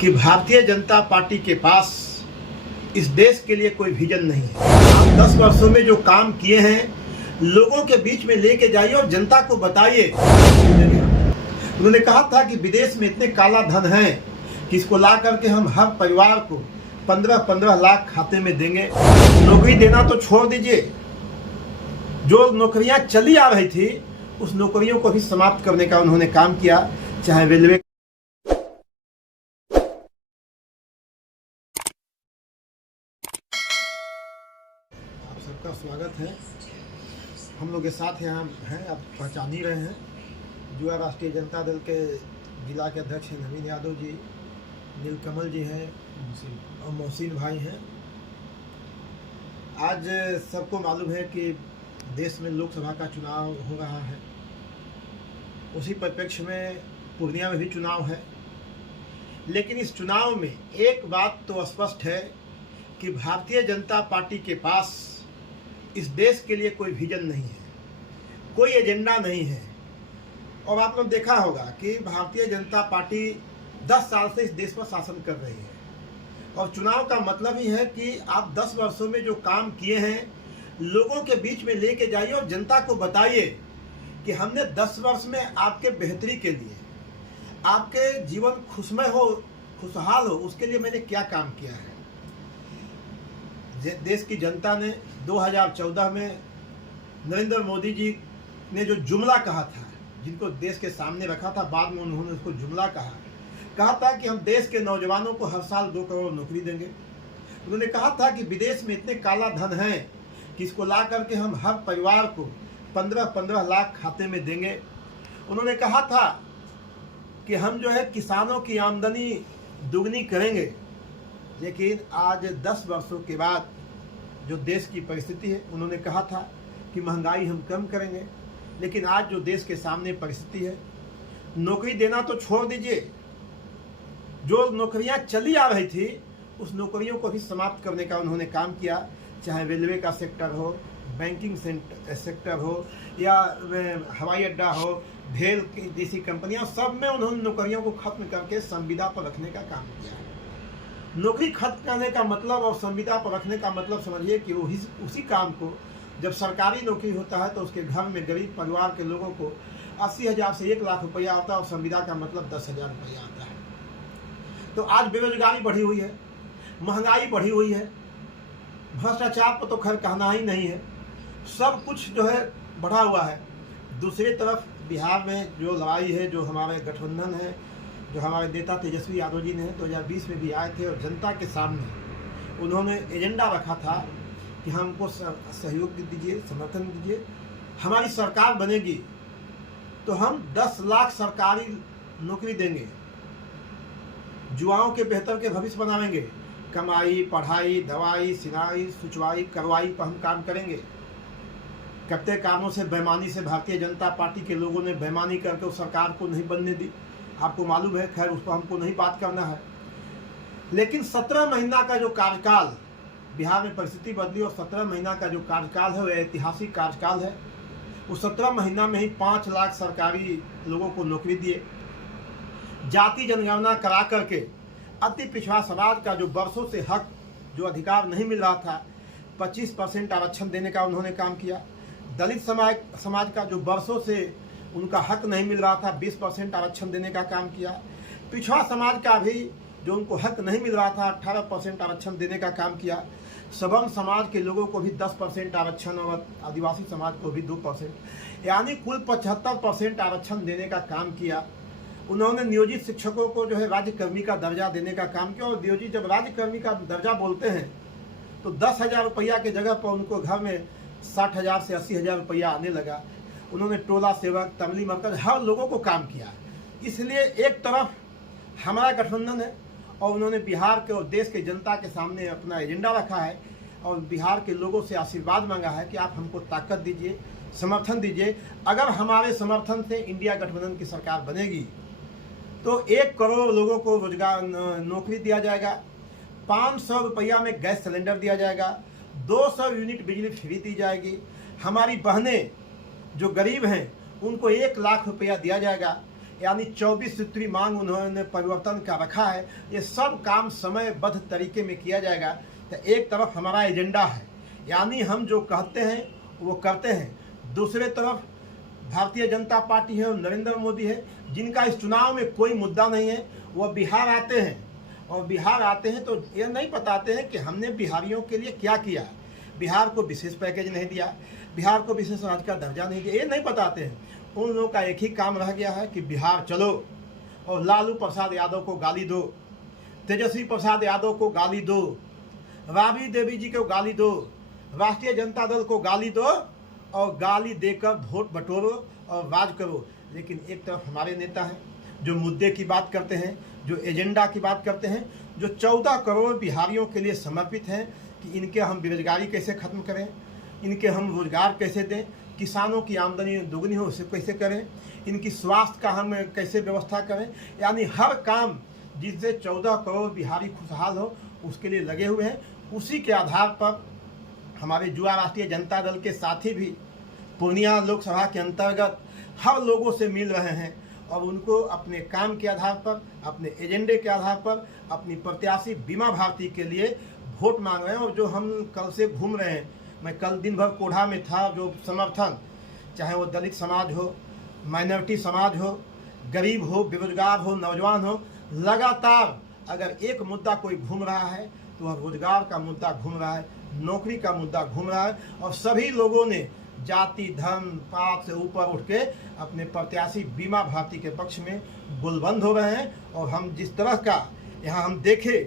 कि भारतीय जनता पार्टी के पास इस देश के लिए कोई विजन नहीं है। आप 10 वर्षों में जो काम किए हैं लोगों के बीच में लेके जाइए और जनता को बताइए। उन्होंने कहा था कि विदेश में इतने काला धन है कि इसको ला करके हम हर परिवार को 15-15 लाख खाते में देंगे। नौकरी देना तो छोड़ दीजिए, जो नौकरियां चली आ रही थी उस नौकरियों को भी समाप्त करने का उन्होंने काम किया। चाहे रेलवे, आप सबका स्वागत है। हम लोग के साथ यहाँ हैं, आप पहचान ही रहे हैं, युवा राष्ट्रीय जनता दल के जिला के अध्यक्ष हैं नवीन यादव जी, नीलकमल जी हैं और मोहसिन भाई हैं। आज सबको मालूम है कि देश में लोकसभा का चुनाव हो रहा है, उसी परिप्रेक्ष्य में पूर्णिया में भी चुनाव है। लेकिन इस चुनाव में एक बात तो स्पष्ट है कि भारतीय जनता पार्टी के पास इस देश के लिए कोई विजन नहीं है, कोई एजेंडा नहीं है। और आप लोग देखा होगा कि भारतीय जनता पार्टी 10 साल से इस देश पर शासन कर रही है और चुनाव का मतलब ही है कि आप 10 वर्षों में जो काम किए हैं लोगों के बीच में लेके जाइए और जनता को बताइए कि हमने 10 वर्ष में आपके बेहतरी के लिए, आपके जीवन खुशमय हो, खुशहाल हो, उसके लिए मैंने क्या काम किया है। देश की जनता ने 2014 में नरेंद्र मोदी जी ने जो जुमला कहा था, जिनको देश के सामने रखा था, बाद में उन्होंने उसको जुमला कहा था कि हम देश के नौजवानों को हर साल 2 करोड़ नौकरी देंगे। उन्होंने कहा था कि विदेश में इतने काला धन है कि इसको ला करके हम हर परिवार को 15-15 लाख खाते में देंगे। उन्होंने कहा था कि हम जो है किसानों की आमदनी दुगनी करेंगे। लेकिन आज 10 वर्षों के बाद जो देश की परिस्थिति है, उन्होंने कहा था कि महंगाई हम कम करेंगे। लेकिन आज जो देश के सामने परिस्थिति है, नौकरी देना तो छोड़ दीजिए, जो नौकरियां चली आ रही थी उस नौकरियों को भी समाप्त करने का उन्होंने काम किया। चाहे रेलवे का सेक्टर हो, बैंकिंग सेक्टर हो या हवाई अड्डा हो, भेल जैसी कंपनियां, सब में उन्होंने नौकरियों को खत्म करके संविदा पर रखने का काम किया है। नौकरी खत्म करने का मतलब और संविदा पर रखने का मतलब समझिए कि उसी काम को, जब सरकारी नौकरी होता है तो उसके घर में गरीब परिवार के लोगों को 80,000 से 1 लाख रुपया आता है और संविदा का मतलब 10,000 रुपया आता है। तो आज बेरोजगारी बढ़ी हुई है, महंगाई बढ़ी हुई है, भ्रष्टाचार पर तो खैर कहना ही नहीं है, सब कुछ जो है बढ़ा हुआ है। दूसरी तरफ बिहार में जो लड़ाई है, जो हमारे गठबंधन है, जो हमारे नेता तेजस्वी यादव जी ने 2020 में भी आए थे और जनता के सामने उन्होंने एजेंडा रखा था कि हमको सहयोग दीजिए, समर्थन दीजिए, हमारी सरकार बनेगी तो हम 10 लाख सरकारी नौकरी देंगे, युवाओं के बेहतर के भविष्य बनाएंगे, कमाई, पढ़ाई, दवाई, सिलाई, सुचवाई, करवाई पर हम काम करेंगे। कत्ते कामों से, बेईमानी से भारतीय जनता पार्टी के लोगों ने बेईमानी करके उस सरकार को नहीं बनने दी, आपको मालूम है। खैर उस पर हमको नहीं बात करना है। लेकिन 17 महीना का जो कार्यकाल, बिहार में परिस्थिति बदली और 17 महीना का जो कार्यकाल है वो ऐतिहासिक कार्यकाल है। उस 17 महीना में ही 5 लाख सरकारी लोगों को नौकरी दिए, जाति जनगणना करा करके अति पिछड़ा समाज का जो वर्षों से हक, जो अधिकार नहीं मिल रहा था, 25% आरक्षण देने का उन्होंने काम किया। दलित समाज का जो वर्षों से उनका हक नहीं मिल रहा था, 20% आरक्षण देने का काम किया। पिछड़ा समाज का भी जो उनको हक नहीं मिल रहा था, 18% आरक्षण देने का काम किया। सवर्ण समाज के लोगों को भी 10% आरक्षण और आदिवासी समाज को भी 2%, यानी कुल 75% आरक्षण देने का काम किया। उन्होंने नियोजित शिक्षकों को जो है राज्यकर्मी का दर्जा देने का काम किया। और नियोजित जब राज्यकर्मी का दर्जा बोलते हैं तो 10,000 रुपया की जगह पर उनको घर में 60,000 से 80,000 रुपया आने लगा। उन्होंने टोला सेवक, तमली मरकज, हर लोगों को काम किया। इसलिए एक तरफ हमारा गठबंधन है और उन्होंने बिहार के और देश के जनता के सामने अपना एजेंडा रखा है और बिहार के लोगों से आशीर्वाद मांगा है कि आप हमको ताकत दीजिए, समर्थन दीजिए। अगर हमारे समर्थन से इंडिया गठबंधन की सरकार बनेगी तो 1 करोड़ लोगों को रोजगार, नौकरी दिया जाएगा, 500 रुपया में गैस सिलेंडर दिया जाएगा, 200 यूनिट बिजली फ्री दी जाएगी। हमारी बहनें जो गरीब हैं उनको 1 लाख रुपया दिया जाएगा। यानी 24 सूत्री मांग उन्होंने परिवर्तन का रखा है। ये सब काम समयबद्ध तरीके में किया जाएगा। तो एक तरफ हमारा एजेंडा है, यानी हम जो कहते हैं वो करते हैं। दूसरे तरफ भारतीय जनता पार्टी है और नरेंद्र मोदी है, जिनका इस चुनाव में कोई मुद्दा नहीं है। वह बिहार आते हैं और बिहार आते हैं तो ये नहीं बताते हैं कि हमने बिहारियों के लिए क्या किया। बिहार को विशेष पैकेज नहीं दिया, बिहार को विशेष राज्य का दर्जा नहीं दिया, ये नहीं बताते हैं। उन लोगों का एक ही काम रह गया है कि बिहार चलो और लालू प्रसाद यादव को गाली दो, तेजस्वी प्रसाद यादव को गाली दो, राबड़ी देवी जी को गाली दो, राष्ट्रीय जनता दल को गाली दो और गाली देकर वोट बटोरो और राज करो। लेकिन एक तरफ हमारे नेता हैं जो मुद्दे की बात करते हैं, जो एजेंडा की बात करते हैं, जो 14 करोड़ बिहारियों के लिए समर्पित हैं कि इनके हम बेरोजगारी कैसे ख़त्म करें, इनके हम रोजगार कैसे दें, किसानों की आमदनी दोगुनी हो उसे कैसे करें, इनकी स्वास्थ्य का हम कैसे व्यवस्था करें। यानी हर काम जिससे 14 करोड़ बिहारी खुशहाल हो उसके लिए लगे हुए हैं। उसी के आधार पर हमारे युवा राष्ट्रीय जनता दल के साथी भी पूर्णिया लोकसभा के अंतर्गत हर लोगों से मिल रहे हैं और उनको अपने काम के आधार पर, अपने एजेंडे के आधार पर, अपनी प्रत्याशी बीमा भारती के लिए वोट मांग रहे हैं। और जो हम कल से घूम रहे हैं, मैं कल दिन भर कोढ़ा में था, जो समर्थन, चाहे वो दलित समाज हो, माइनॉरिटी समाज हो, गरीब हो, बेरोजगार हो, नौजवान हो, लगातार अगर एक मुद्दा कोई घूम रहा है तो वह रोजगार का मुद्दा घूम रहा है, नौकरी का मुद्दा घूम रहा है। और सभी लोगों ने जाति धर्म पात से ऊपर उठ के अपने प्रत्याशी बीमा भारती के पक्ष में बुलंद हो रहे हैं। और हम जिस तरह का यहाँ हम देखे